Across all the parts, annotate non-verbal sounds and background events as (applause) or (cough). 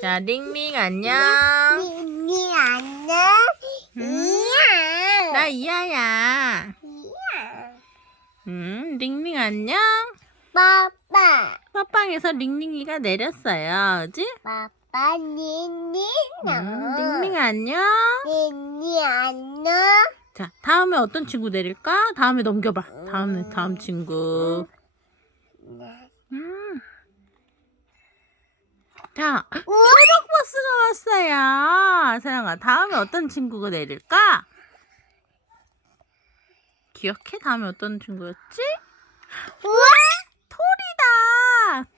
자, 링링 안녕. 니 안녕. 음? 이야. 나 이하야. 이야. 음, 링링 안녕. 빠빠. 빠빵에서 링링이가 내렸어요. 그지? 빠빠 니니 음, 링링 안녕. 니니 안녕. 자, 다음에 어떤 친구 내릴까? 다음에 넘겨봐. 다음에 다음 친구. 음. 자, 초록 버스가 왔어요. 서영아, 다음에 어떤 친구가 내릴까? 기억해? 다음에 어떤 친구였지? 우와. 토리다.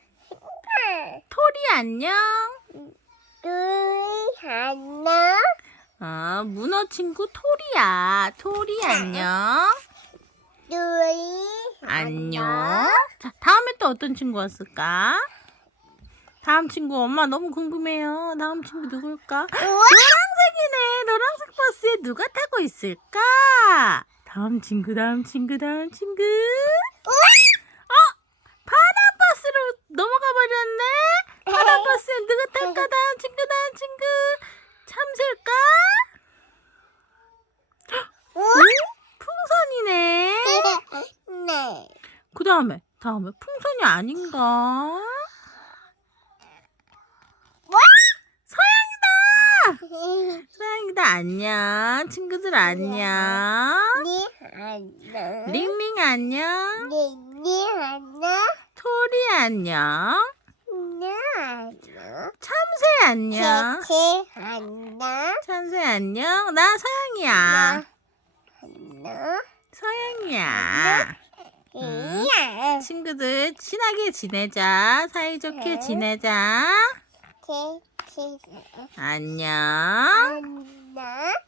토리 안녕. 둘 안녕. 아, 문어 친구 토리야. 토리 안녕. 둘 안녕. 자, 다음에 또 어떤 친구 왔을까? 다음 친구 엄마 너무 궁금해요. 다음 친구 누굴까? 노란색이네. 노란색 버스에 누가 타고 있을까? 다음 친구, 다음 친구, 다음 친구. 어? 파란 버스로 넘어가 버렸네. 파란 버스에 누가 탈까? 다음 친구, 다음 친구. 참새일까? 풍선이네. (laughs) 네. 그 다음에, 다음에 풍선이 아닌가? 소양이다 안녕 친구들 안녕 니 안녕. 링링 안녕 니니 안녕. 토리 안녕 니 안녕. 참새 안녕. 참새 안녕 나 서양이야 안녕. 서양이야 음. 이야. 친구들 친하게 지내자 사이좋게 네. 지내자 안녕. 안녕.